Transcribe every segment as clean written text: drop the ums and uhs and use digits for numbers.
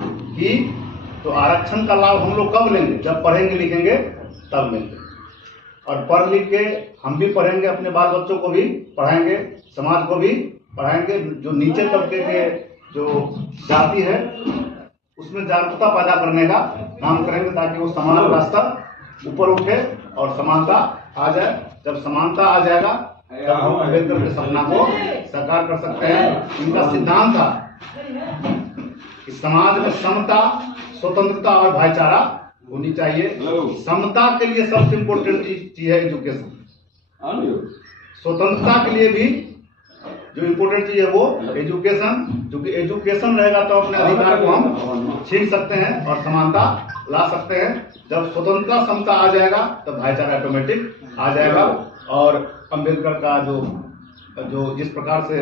कि तो आरक्षण का लाभ हम लोग कब लेंगे, जब पढ़ेंगे लिखेंगे तब लेंगे। और पढ़ लिख के हम भी पढ़ेंगे, अपने बाल बच्चों को भी पढ़ाएंगे, समाज को भी पढ़ाएंगे। जो नीचे तबके के जो जाति है उसमें जागरूकता पैदा करने का काम करेंगे, ताकि वो समाज का स्तर ऊपर उठे और समानता आ जाए। जब समानता आ जाएगा तब हम अम्बेडकर के सपना को साकार कर सकते हैं। इनका सिद्धांत था कि समाज में समता, स्वतंत्रता और भाईचारा होनी चाहिए। समता के लिए सबसे इम्पोर्टेंट चीज है एजुकेशन। स्वतंत्रता के लिए भी जो इम्पोर्टेंट चीज है वो एजुकेशन, क्योंकि एजुकेशन रहेगा तो अपने अधिकार को हम छीन सकते हैं और समानता ला सकते हैं। जब स्वतंत्रता समता आ जाएगा तब भाईचारा ऑटोमेटिक आ जाएगा। और अम्बेडकर का जो जिस प्रकार से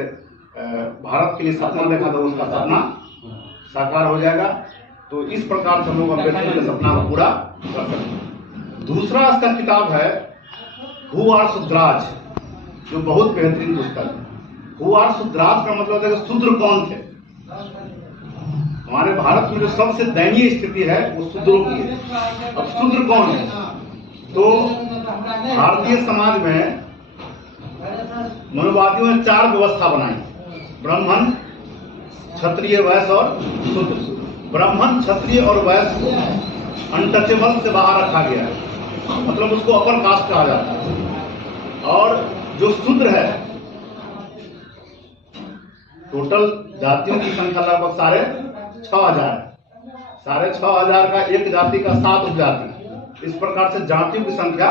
भारत के लिए सपना देखा था उसका सपना साकार हो जाएगा। तो इस प्रकार से हम लोग अम्बेडकर के सपना को पूरा कर सकते हैं। दूसरा इसका किताब है हु आर शूद्राज, जो बहुत बेहतरीन पुस्तक है। हु आर शूद्राज का मतलब है कि शूद्र कौन थे। हमारे भारत में जो सबसे दयनीय स्थिति है वो शूद्रों की है। अब शूद्र कौन है, तो भारतीय समाज में मनुवादियों ने 4 व्यवस्था बनाई, ब्राह्मण, क्षत्रिय, वैश्य और शूद्र। ब्राह्मण, क्षत्रिय और वैश्य को अनटचेबल से बाहर रखा गया है, मतलब उसको अपर कास्ट कहा जाता है। और जो शूद्र है, टोटल जातियों की संख्या लगभग 6,500 6,500 का एक जाति का 7 उपजाति। इस प्रकार से जातियों की संख्या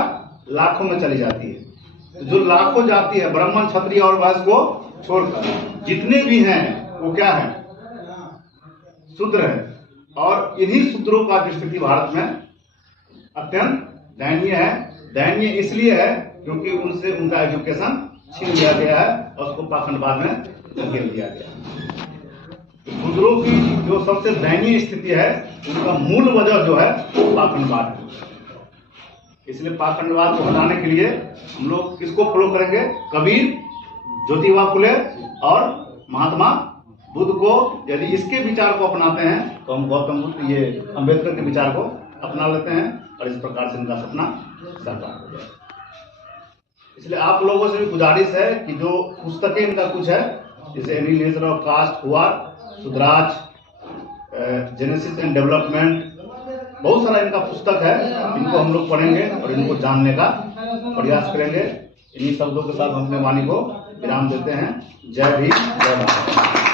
लाखों में चली जाती है। तो जो लाखों जाति है, ब्राह्मण, क्षत्रिय और वैश्य को छोड़कर जितने भी हैं वो क्या है, शूद्र है। और इन्हीं शूद्रों का स्थिति भारत में अत्यंत दयनीय है। दयनीय इसलिए है क्योंकि उनसे उनका एजुकेशन छीन लिया गया है और उसको पाखंडवाद में धकेल दिया गया। शूद्रों की जो सबसे दयनीय स्थिति है उनका मूल वजह जो है पाखंडवाद है। इसलिए पाखंडवाद को हटाने के लिए हम लोग किसको फॉलो करेंगे, कबीर, ज्योतिबा फुले और महात्मा बुद्ध को। यदि इसके विचार को अपनाते हैं तो हम गौतम बुद्ध, ये अम्बेडकर के विचार को अपना लेते हैं और इस प्रकार से इनका सपना साकार हो जाए। इसलिए आप लोगों से भी गुजारिश है कि जो पुस्तकें इनका कुछ है, जैसे annihilation of caste, who are Shudras, genesis and development, बहुत सारा इनका पुस्तक है। इनको हम लोग पढ़ेंगे और इनको जानने का प्रयास करेंगे। इन्हीं शब्दों के साथ हम अपने वाणी को विराम देते हैं। जय भीम, जय भारत।